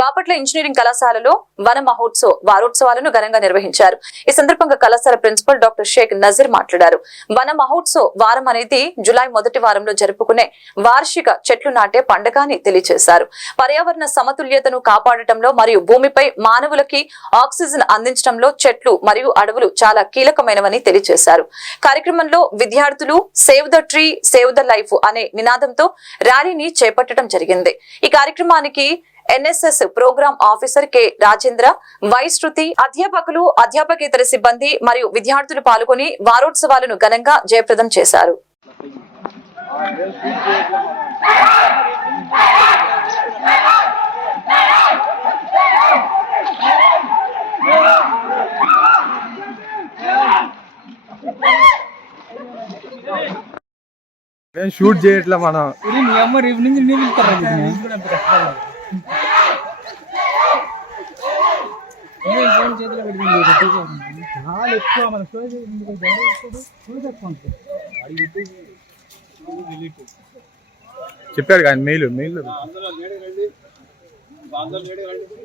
Bapatla engineering కళాశాలలో వన మహోత్సవ్ వారోత్సవాలను ఘనంగా నిర్వహించారు. ఈ సందర్భంగా కళాశాల ప్రిన్సిపల్ డాక్టర్ షేక్ నజీర్ మాట్లాడారు. వన మహోత్సవ్ వారం అనేది జులై మొదటి వారంలో జరుపుకునే వార్షిక చెట్లు నాటే పండుగ అని తెలియజేశారు. పర్యావరణ సమతుల్యతను కాపాడటంలో మరియు భూమిపై మానవులకి ఆక్సిజన్ అందించడంలో చెట్లు మరియు అడవులు చాలా కీలకమైనవని తెలియజేశారు. కార్యక్రమంలో విద్యార్థులు save the tree save the life అనే నినాదంతో ర్యాలీని చేపట్టడం జరిగింది. ఈ కార్యక్రమానికి NSS programme officer K Rajendra, Vaishruti, అధ్యాపకులు, అధ్యాపకేతర సిబ్బంది మరియు విద్యార్థులు పాల్గొని వారోత్సవాలను ఘనంగా జయప్రదం చేశారు. షూట్ చేయట్లా మనం చెప్పాడు కానీ మెయిల్